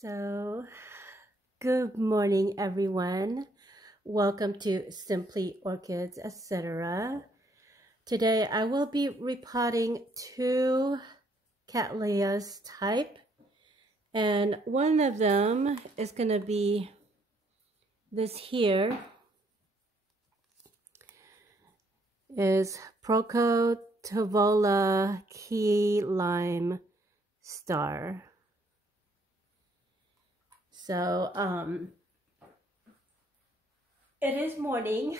So, good morning, everyone. Welcome to Simply Orchids, etc. Today, I will be repotting two Cattleyas type, and one of them is going to be this here. Is PROCATAVOLA Key Lime Star. So, it is morning.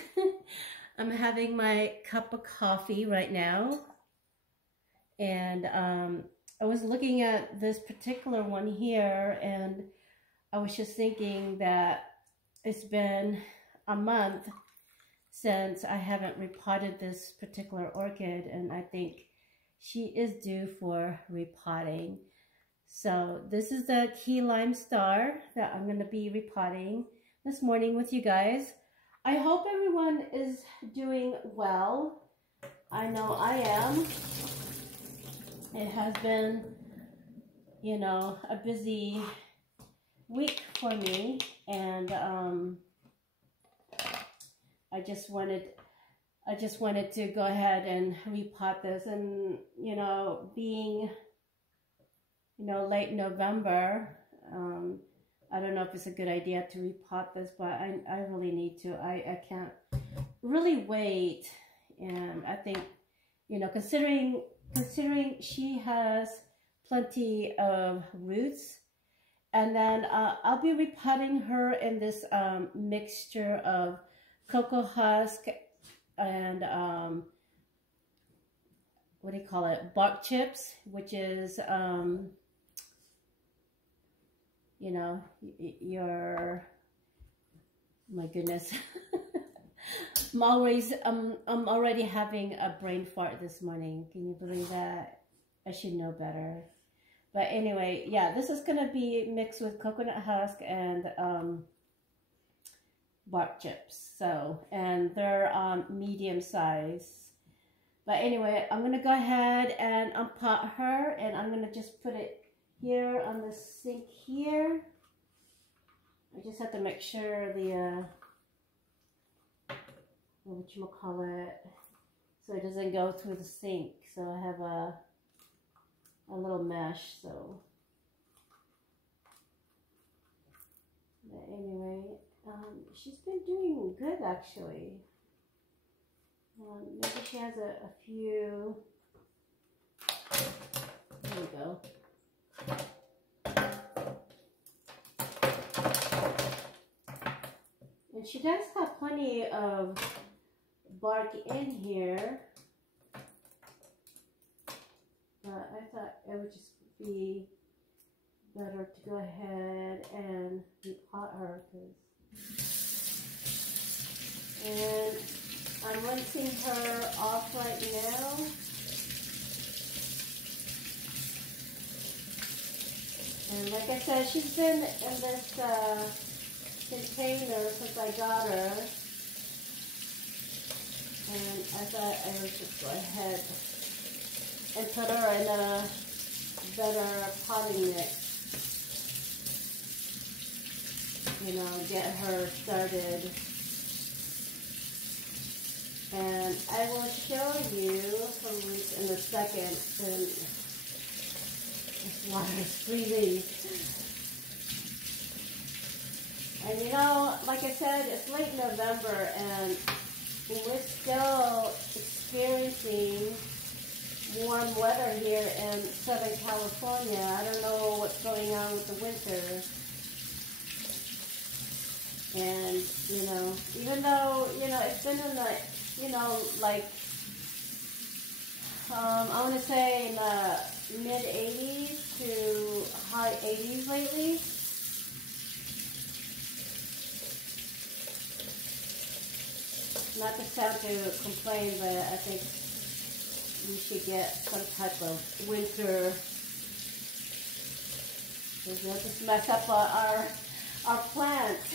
I'm having my cup of coffee right now. And I was looking at this particular one here, and I was just thinking that it's been a month since I haven't repotted this particular orchid, and I think she is due for repotting. So this is the Key Lime Star that I'm going to be repotting this morning with you guys. I hope everyone is doing well. I know I am. It has been, you know, a busy week for me, and I just wanted to go ahead and repot this, and you know, being late November, I don't know if it's a good idea to repot this, but I really need to. I can't really wait, and I think, considering she has plenty of roots, and then I'll be repotting her in this mixture of cocoa husk and what do you call it, bark chips, which is my goodness. I'm already having a brain fart this morning. Can you believe that? I should know better. But anyway, yeah, this is gonna be mixed with coconut husk and bark chips. So, and they're medium size. But anyway, I'm gonna go ahead and unpot her, and I'm gonna just put it here on the sink here. I just have to make sure the whatchamacallit, so it doesn't go through the sink. So I have a little mesh. So, but anyway, she's been doing good actually. Maybe she has a few. There we go. And she does have plenty of bark in here, but I thought it would just be better to go ahead and repot her, and I'm rinsing her off right now. And like I said, she's been in this container since I got her. And I thought I would just go ahead and put her in a better potting mix. Get her started. And I will show you some roots in a second. And this water is freezing. And like I said, it's late November, and we're still experiencing warm weather here in Southern California. I don't know what's going on with the winter. And, even though, it's been in the, I want to say in the mid-80s to high 80s lately. Not to sound to complain, but I think we should get some type of winter. We'll just mess up our plants.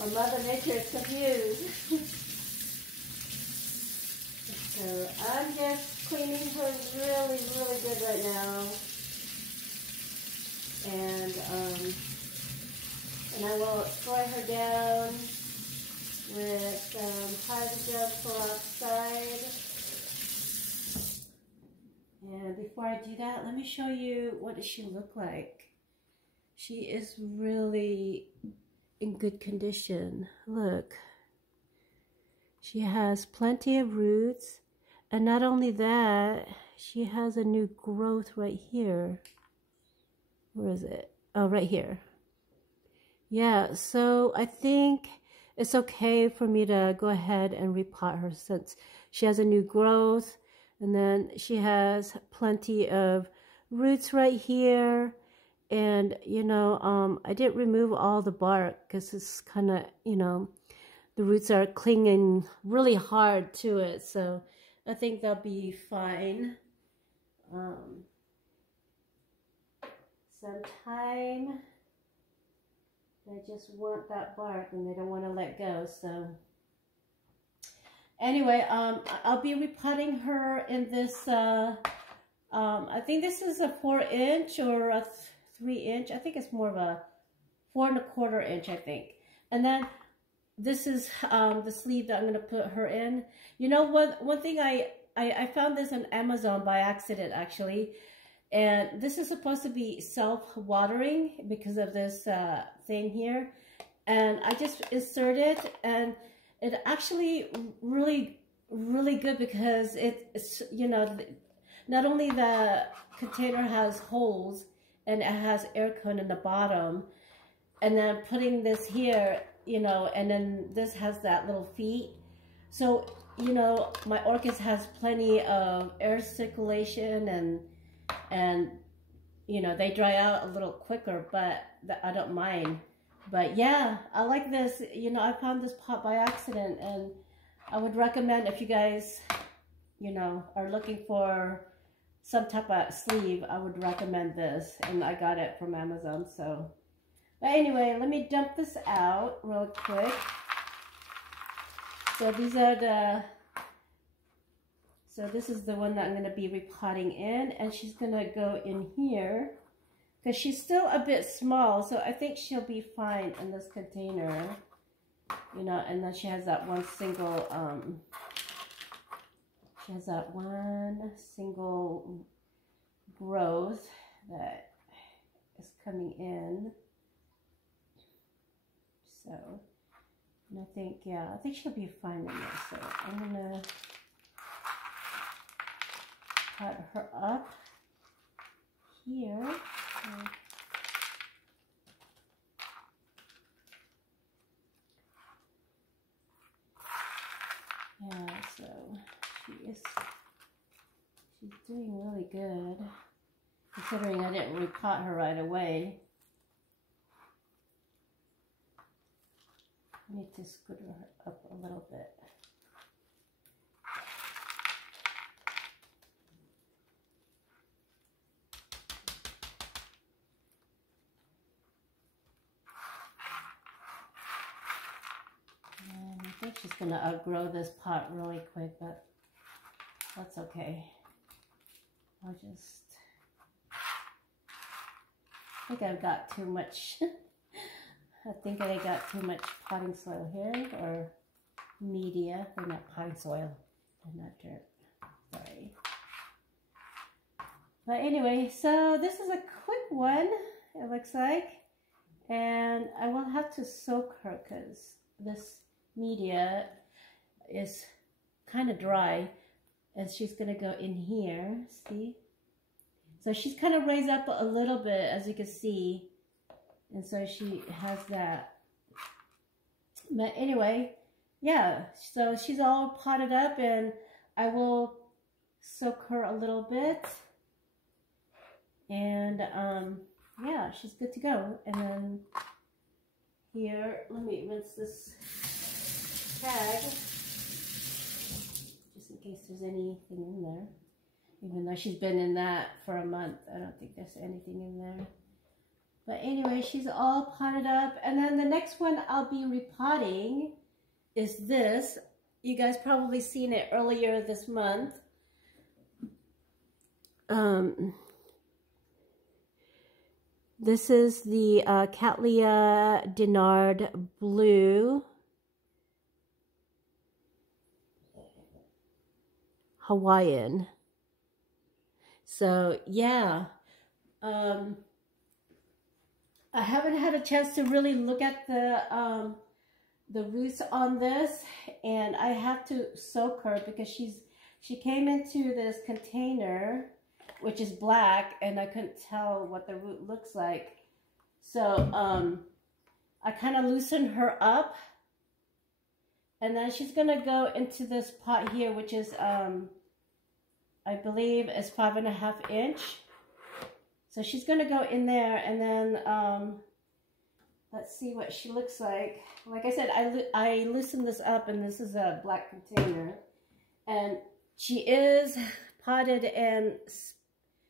Or Mother Nature is confused. So I'm just cleaning her really, really good right now. And And I will spray her down with hydrogen peroxide. And before I do that, let me show you what does she look like. She is really in good condition. Look, she has plenty of roots, and not only that, she has a new growth right here. Where is it? Oh, right here. Yeah, so I think it's okay for me to go ahead and repot her since she has a new growth, and then she has plenty of roots right here. And, you know, I didn't remove all the bark because it's kind of, you know, the roots are clinging really hard to it. So I think they'll be fine. Sometime they just want that bark and they don't want to let go. So anyway, I'll be repotting her in this, I think this is a 4-inch or a 3-inch. I think it's more of a 4 1/4 inch, I think. And then this is the sleeve that I'm going to put her in. You know, one thing I found this on Amazon by accident, actually. And this is supposed to be self-watering because of this thing here. And I just insert it, and it actually really good because it's, you know, not only the container has holes, and it has air cone in the bottom, and then putting this here, you know, and then this has that little feet. So, you know, my orchids has plenty of air circulation, and you know, they dry out a little quicker, but I don't mind. But yeah, I like this. You know, I found this pot by accident, and I would recommend if you guys, you know, are looking for some type of sleeve, I would recommend this, and I got it from Amazon. So, but anyway, let me dump this out real quick. So these are this is the one that I'm going to be repotting in, and she's going to go in here because she's still a bit small, so I think she'll be fine in this container, you know. And then she has that one single growth that is coming in. So, and I think she'll be fine in this. So I'm gonna cut her up here. Yeah, so she's doing really good, considering I didn't repot her right away. I need to scoot her up a little bit. And I think she's going to outgrow this pot really quick, but that's okay. I think I've got too much. I think I got too much potting soil here, or media. Or not potting soil, and not dirt. Sorry. But anyway, so this is a quick one, it looks like. And I will have to soak her because this media is kind of dry. And she's going to go in here, see? So she's kind of raised up a little bit, as you can see. And so she has that. But anyway, yeah, so she's all potted up, and I will soak her a little bit. And yeah, she's good to go. And then here, let me rinse this tag, just in case there's anything in there. Even though she's been in that for a month, I don't think there's anything in there. But anyway, she's all potted up. And then the next one I'll be repotting is this. You guys probably seen it earlier this month. This is the Cattleyas DINARD Blue Hawaiian. So yeah, I haven't had a chance to really look at the roots on this, and I have to soak her because she came into this container which is black, and I couldn't tell what the root looks like. So I kind of loosened her up, and then she's gonna go into this pot here, which is I believe is 5.5 inch. So she's gonna go in there, and then let's see what she looks like. Like I said, I loosened this up, and this is a black container, and she is potted in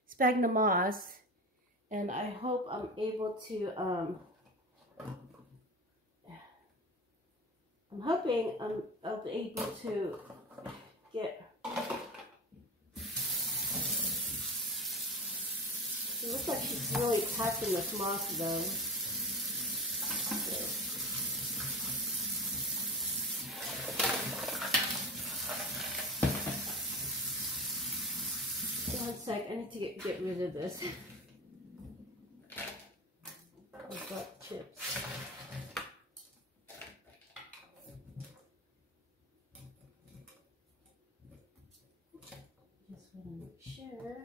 sphagnum moss, and I hope I'm able to I'm hoping I'll be able to get. It looks like she's really packed in this moss though. One sec, I need to get rid of this. I've got chips. Just want to make sure.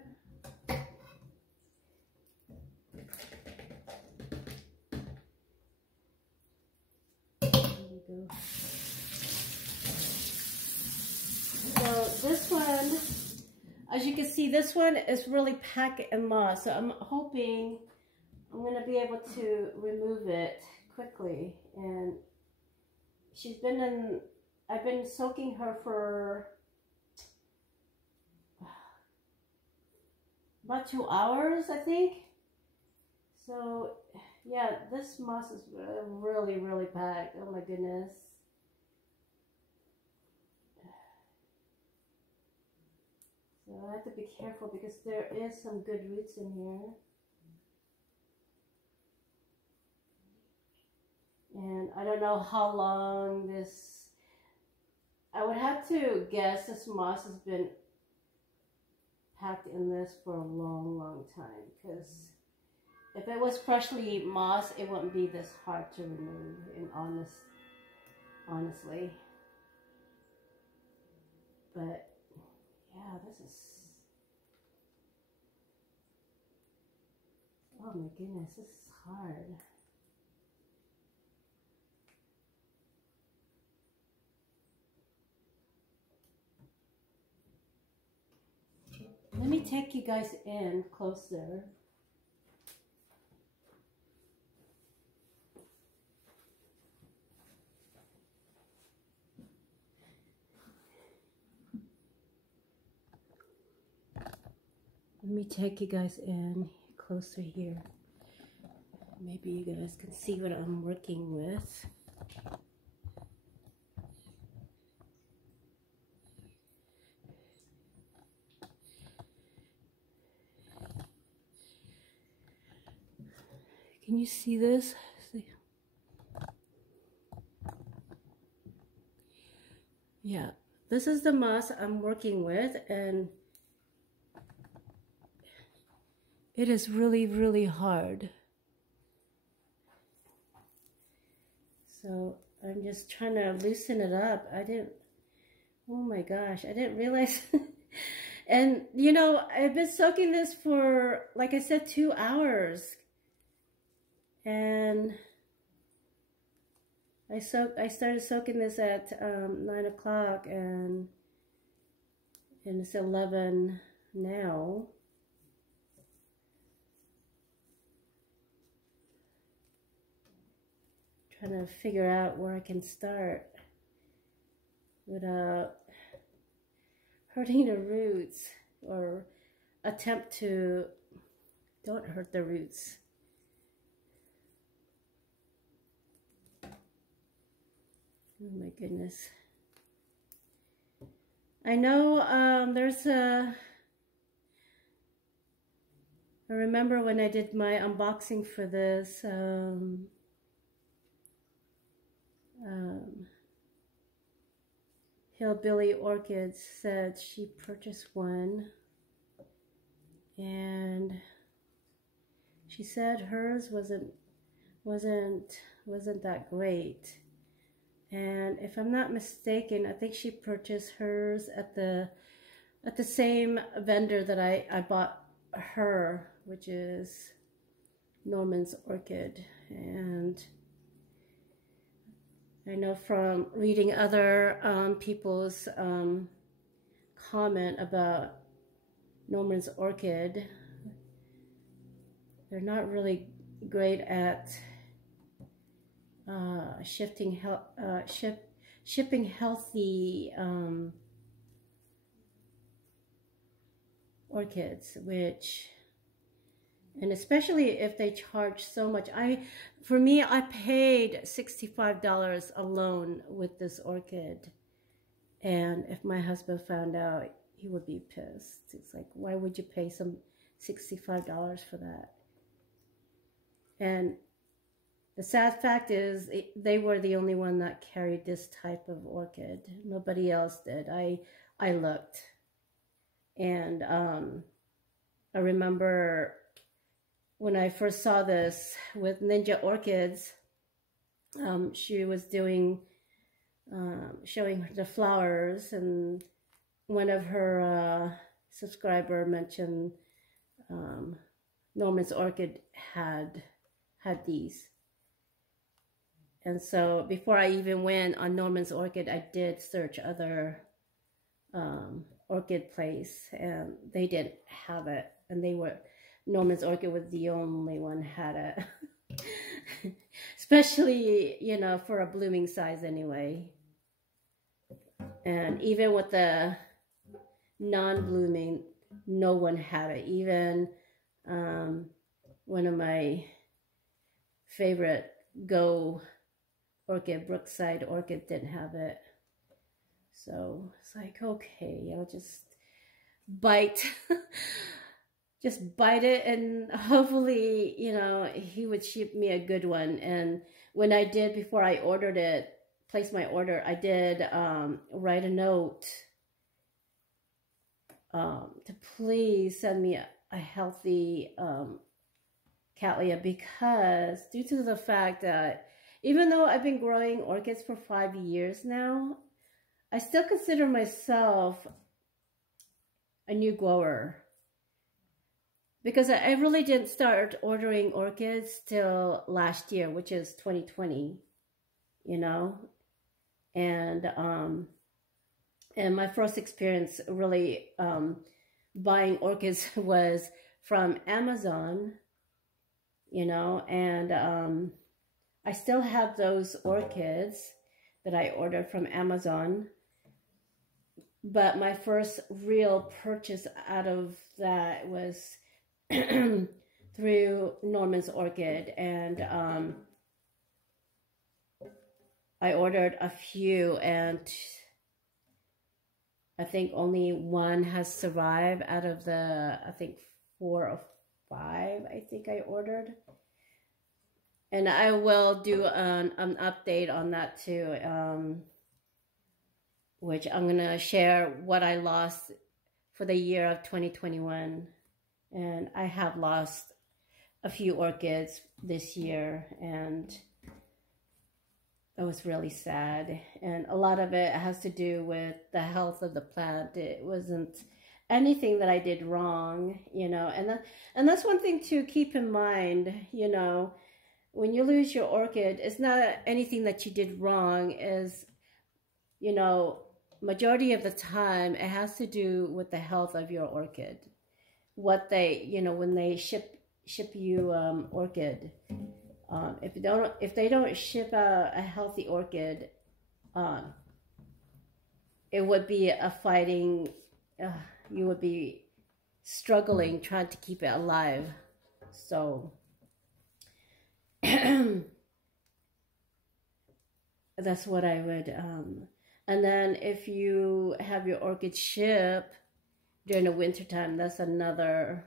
There we go. So this one, as you can see, this one is really packed in moss. So I'm hoping I'm going to be able to remove it quickly. And I've been soaking her for about 2 hours, I think. So yeah, this moss is really, really packed. Oh my goodness. So I have to be careful because there is some good roots in here. And I don't know how long this, I would have to guess this moss has been packed in this for a long, long time, because if it was freshly moss, it wouldn't be this hard to remove, in honestly. But yeah, this is, oh my goodness, this is hard. Let me take you guys in closer. Let me take you guys in closer here. Maybe you guys can see what I'm working with. Can you see this? Yeah, this is the moss I'm working with, and it is really, really hard. So I'm just trying to loosen it up. Oh my gosh, I didn't realize. And you know, I've been soaking this for, like I said, 2 hours. And I started soaking this at 9 o'clock, and it's 11 now. Trying to figure out where I can start without hurting the roots, or attempt to don't hurt the roots. Oh my goodness. I know there's I remember when I did my unboxing for this, Hillbilly Orchids said she purchased one, and she said hers wasn't that great. And if I'm not mistaken, I think she purchased hers at the same vendor that I bought her, which is Norman's Orchid. And I know from reading other people's comment about Norman's Orchid, they're not really great at shipping healthy orchids, and especially if they charge so much. For me, I paid $65 alone with this orchid, and if my husband found out, he would be pissed. It's like, why would you pay some $65 for that? And the sad fact is, they were the only one that carried this type of orchid. Nobody else did. I looked, and I remember when I first saw this with Ninja Orchids, she was doing, showing the flowers, and one of her subscriber mentioned Norman's Orchid had these. And so before I even went on Norman's Orchid, I did search other orchid place, and they didn't have it. And Norman's Orchid was the only one had it. Especially, you know, for a blooming size anyway. And even with the non-blooming, no one had it. Even one of my favorite orchid, Brookside Orchid, didn't have it. So it's like, okay, I'll just bite it, and hopefully, you know, he would ship me a good one. And when I did, before I placed my order, I did write a note to please send me a healthy Cattleya, because due to the fact that even though I've been growing orchids for 5 years now, I still consider myself a new grower, because I really didn't start ordering orchids till last year, which is 2020, you know. And my first experience really buying orchids was from Amazon, you know, and I still have those orchids that I ordered from Amazon. But my first real purchase out of that was through Norman's Orchid, and I ordered a few, and I think only one has survived out of the, I think 4 or 5 I think I ordered. And I will do an update on that too, which I'm going to share what I lost for the year of 2021. And I have lost a few orchids this year, and it was really sad. And a lot of it has to do with the health of the plant. It wasn't anything that I did wrong, you know. And that's one thing to keep in mind, you know. When you lose your orchid, it's not anything that you did wrong. Is, you know, majority of the time, it has to do with the health of your orchid. What they, you know, when they ship you orchid, if they don't ship a healthy orchid, it would be a fighting. You would be struggling trying to keep it alive. So that's what I would. And then if you have your orchid ship during the winter time, that's another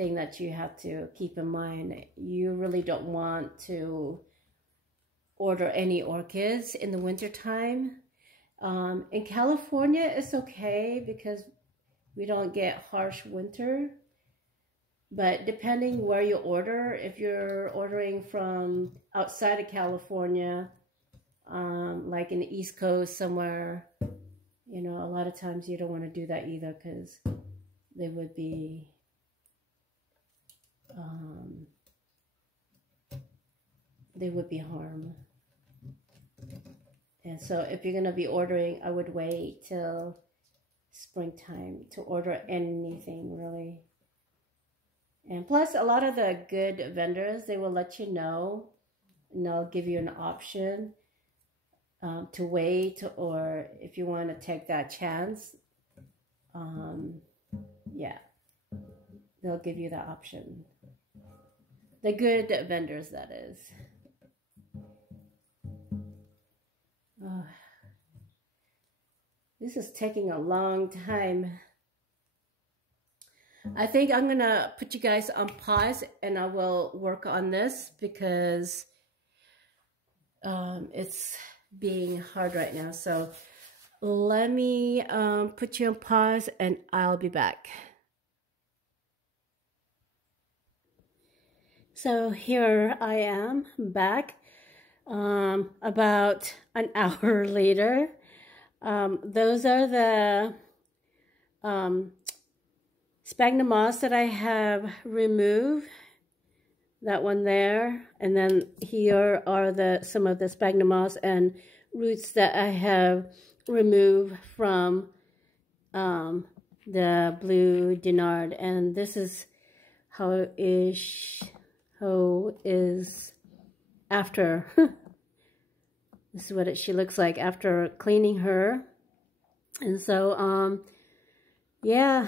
thing that you have to keep in mind. You really don't want to order any orchids in the wintertime. In California, it's okay because we don't get harsh winter. But depending where you order, if you're ordering from outside of California, like in the East Coast somewhere, you know, a lot of times you don't want to do that either because they would be harm. And so if you're going to be ordering, I would wait till springtime to order anything really. And plus, a lot of the good vendors, they will let you know, and they'll give you an option to wait, or if you want to take that chance, yeah, they'll give you that option. The good vendors, that is. Oh, this is taking a long time. I think I'm gonna put you guys on pause and I will work on this because it's being hard right now. So let me put you on pause and I'll be back. So here I am back about an hour later. Those are the sphagnum moss that I have removed, that one there, and then here are some of the sphagnum moss and roots that I have removed from the blue DINARD, and this is how is after. This is what she looks like after cleaning her. And so yeah.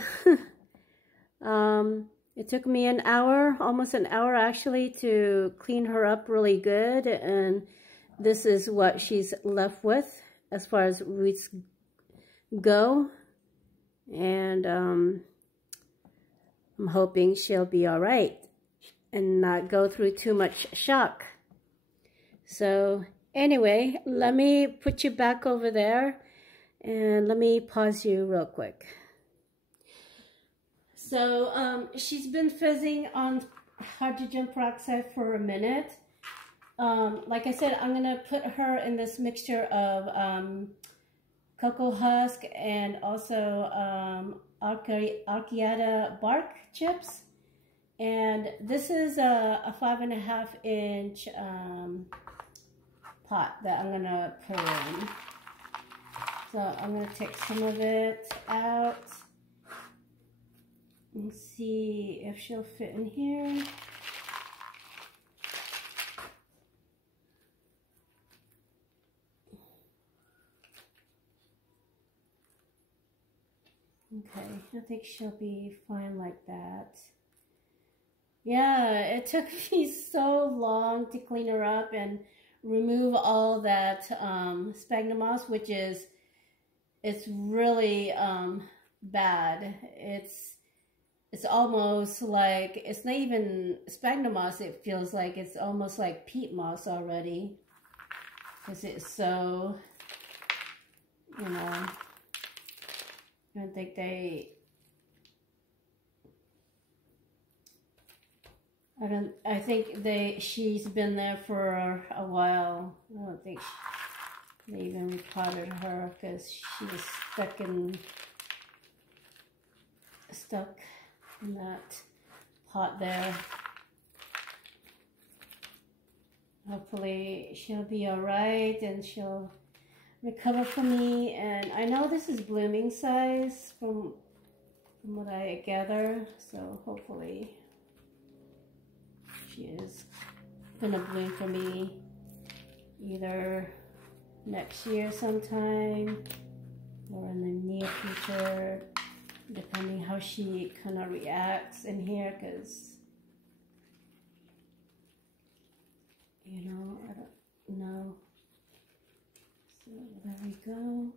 It took me an hour, almost an hour actually, to clean her up really good, and this is what she's left with as far as roots go. And I'm hoping she'll be all right and not go through too much shock. So anyway, let me put you back over there and let me pause you real quick. So she's been fizzing on hydrogen peroxide for a minute. Like I said, I'm going to put her in this mixture of cocoa husk and also archaea bark chips. And this is a 5.5-inch pot that I'm going to put in. So I'm going to take some of it out. Let's see if she'll fit in here. Okay, I think she'll be fine like that. Yeah, it took me so long to clean her up and remove all that sphagnum moss, which is, it's really bad. It's almost like, it's not even sphagnum moss, it feels like it's almost like peat moss already. Because it's so, you know, I don't think I think she's been there for a while. I don't think they even repotted her because she was stuck in that pot there. Hopefully she'll be all right and she'll recover for me. And I know this is blooming size from what I gather, so hopefully she is gonna bloom for me either next year sometime or in the near future, depending how she kind of reacts in here, because, you know, I don't know. So there we go.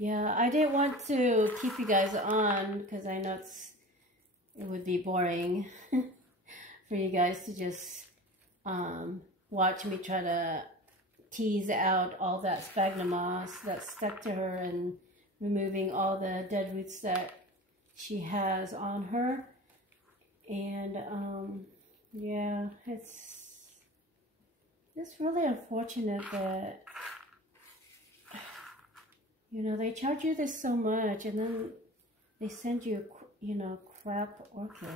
yeah, I didn't want to keep you guys on because I know it would be boring for you guys to just watch me try to tease out all that sphagnum moss that stuck to her and removing all the dead roots that she has on her. And yeah, it's really unfortunate that, you know, they charge you this so much and then they send you, you know, crap orchid.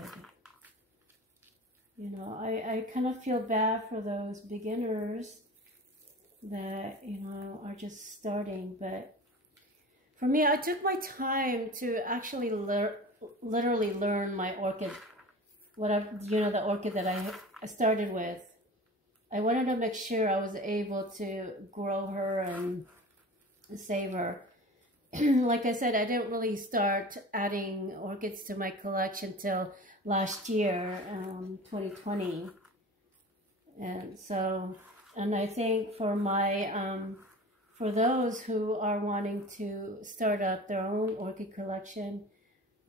You know, I kind of feel bad for those beginners that, you know, are just starting. But for me, I took my time to actually literally learn my orchid, the orchid that I started with. I wanted to make sure I was able to grow her and save her. Like I said, I didn't really start adding orchids to my collection till last year, 2020. And so, and I think for my, for those who are wanting to start out their own orchid collection,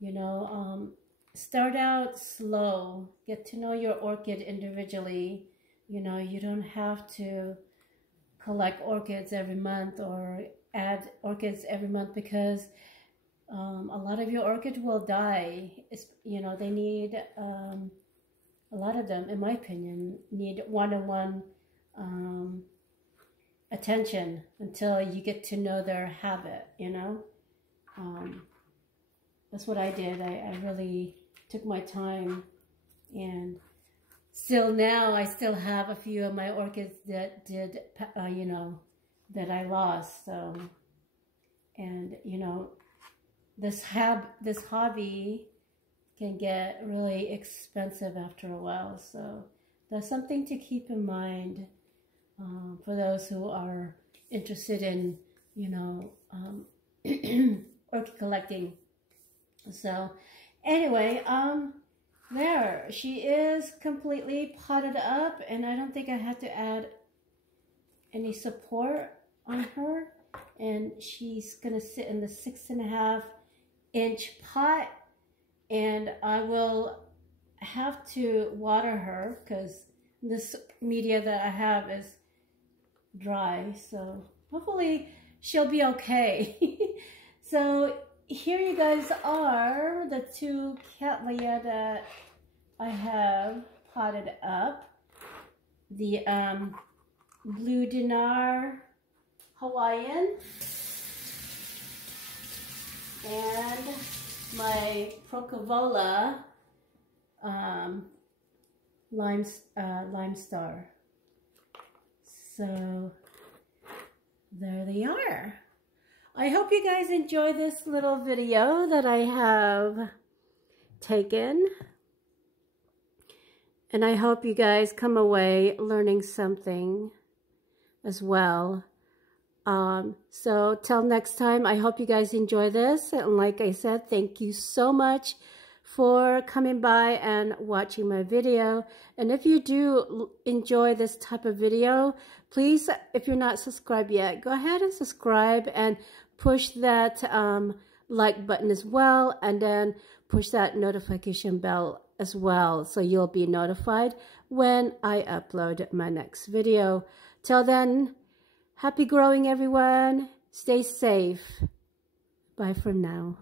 you know, start out slow, get to know your orchid individually. You know, you don't have to collect orchids every month or add orchids every month because a lot of your orchids will die. You know, they need, a lot of them, in my opinion, need one-on-one attention until you get to know their habit, you know. That's what I did. I really took my time, and still now I still have a few of my orchids that did, you know, that I lost. So, and you know, this hobby can get really expensive after a while. So that's something to keep in mind for those who are interested in, you know, orchid collecting. So anyway, there, she is completely potted up, and I don't think I had to add any support on her. And she's gonna sit in the 6.5-inch pot, and I will have to water her because this media that I have is dry, so hopefully she'll be okay. So here you guys are, the two Cattleyas that I have potted up. The blue DINARD Hawaiian and my PROCATAVOLA lime star. So there they are. I hope you guys enjoy this little video that I have taken. And I hope you guys come away learning something as well. So till next time, I hope you guys enjoy this. And like I said, thank you so much for coming by and watching my video. And if you do enjoy this type of video, please, if you're not subscribed yet, go ahead and subscribe and push that like button as well, and then push that notification bell as well, so you'll be notified when I upload my next video. Till then, happy growing everyone. Stay safe. Bye for now.